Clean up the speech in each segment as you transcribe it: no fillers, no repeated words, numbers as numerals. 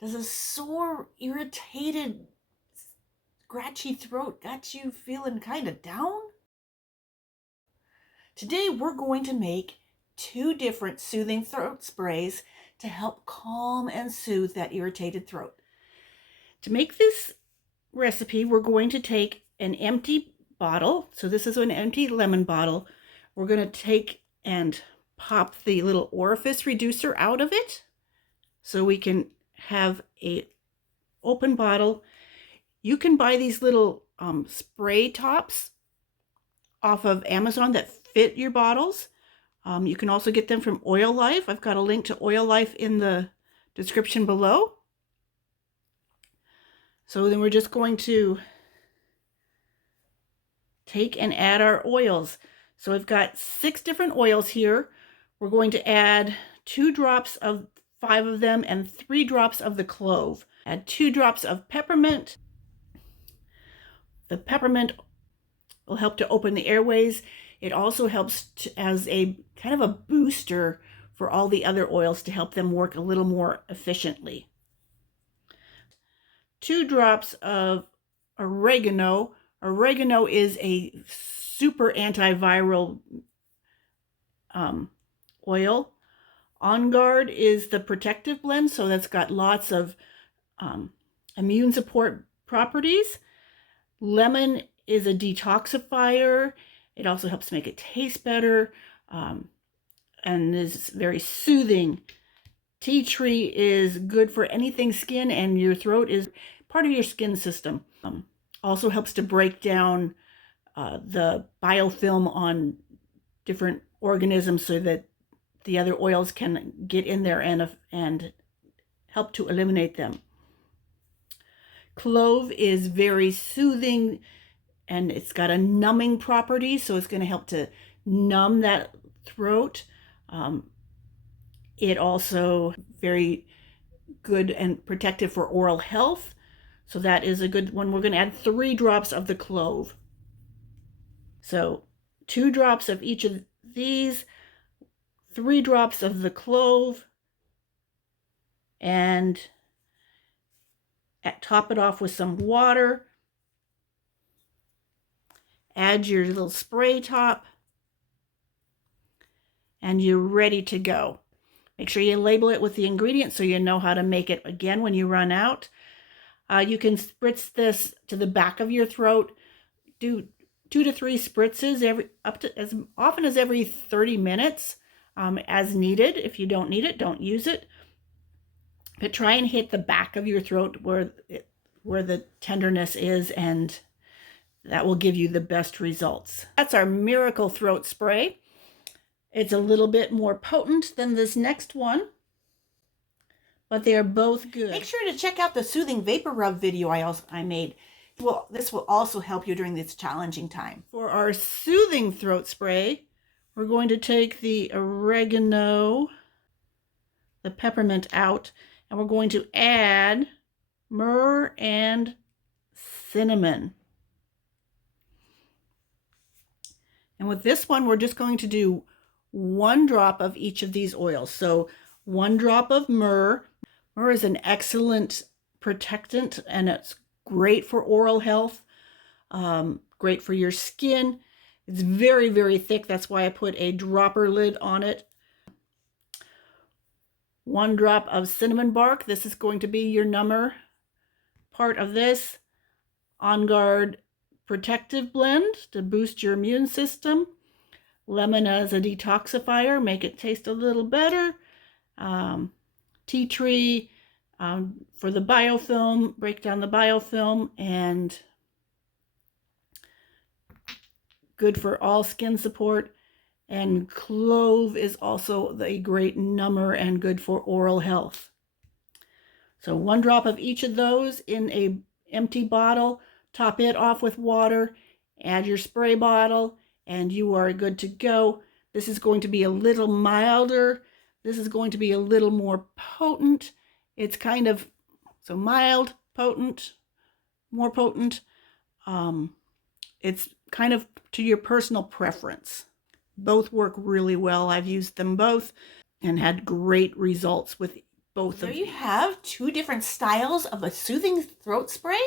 Does a sore, irritated, scratchy throat got you feeling kind of down? Today we're going to make 2 different soothing throat sprays to help calm and soothe that irritated throat. To make this recipe, we're going to take an empty bottle. So this is an empty lemon bottle. We're going to take and pop the little orifice reducer out of it so we can have a open bottle. You can buy these little spray tops off of Amazon that fit your bottles. You can also get them from Oil Life. I've got a link to Oil Life in the description below. So then we're just going to take and add our oils. So I've got 6 different oils here. We're going to add 2 drops of 5 of them and 3 drops of the clove. Add 2 drops of peppermint. The peppermint will help to open the airways. It also helps as a kind of a booster for all the other oils to help them work a little more efficiently. 2 drops of oregano. Oregano is a super antiviral oil. OnGuard is the protective blend, so that's got lots of immune support properties. Lemon is a detoxifier. It also helps make it taste better and is very soothing. Tea tree is good for anything skin, and your throat is part of your skin system. Also helps to break down the biofilm on different organisms so that the other oils can get in there and help to eliminate them. Clove is very soothing, and it's got a numbing property, so it's going to help to numb that throat. It also very good and protective for oral health, so that is a good one. We're going to add 3 drops of the clove. So 2 drops of each of these, 3 drops of the clove, and top it off with some water. Add your little spray top, and you're ready to go. Make sure you label it with the ingredients so you know how to make it again when you run out. You can spritz this to the back of your throat. Do 2 to 3 spritzes up to as often as every 30 minutes as needed. If you don't need it, don't use it. But try and hit the back of your throat where the tenderness is, and that will give you the best results. That's our Miracle Throat Spray. It's a little bit more potent than this next one, but they are both good. Make sure to check out the Soothing Vapor Rub video I made. This will also help you during this challenging time. For our Soothing Throat Spray, we're going to take the oregano, the peppermint out, and we're going to add myrrh and cinnamon. And with this one, we're just going to do 1 drop of each of these oils. So 1 drop of myrrh. Myrrh is an excellent protectant, and it's great for oral health, great for your skin. It's very, very thick. That's why I put a dropper lid on it. 1 drop of cinnamon bark. This is going to be your number part of this. OnGuard protective blend to boost your immune system. Lemon as a detoxifier, make it taste a little better. Tea tree for the biofilm, break down the biofilm, and good for all skin support. And clove is also a great number and good for oral health. So 1 drop of each of those in a empty bottle, top it off with water, add your spray bottle, and you are good to go. This is going to be a little milder. This is going to be a little more potent. It's kind of, so mild, potent, more potent. It's kind of to your personal preference. Both work really well. I've used them both and had great results with both There of you these. have 2 different styles of a soothing throat spray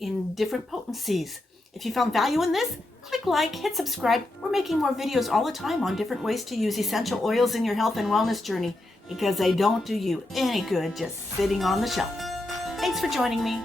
in different potencies. If you found value in this, click like, hit subscribe. We're making more videos all the time on different ways to use essential oils in your health and wellness journey, because they don't do you any good just sitting on the shelf. Thanks for joining me.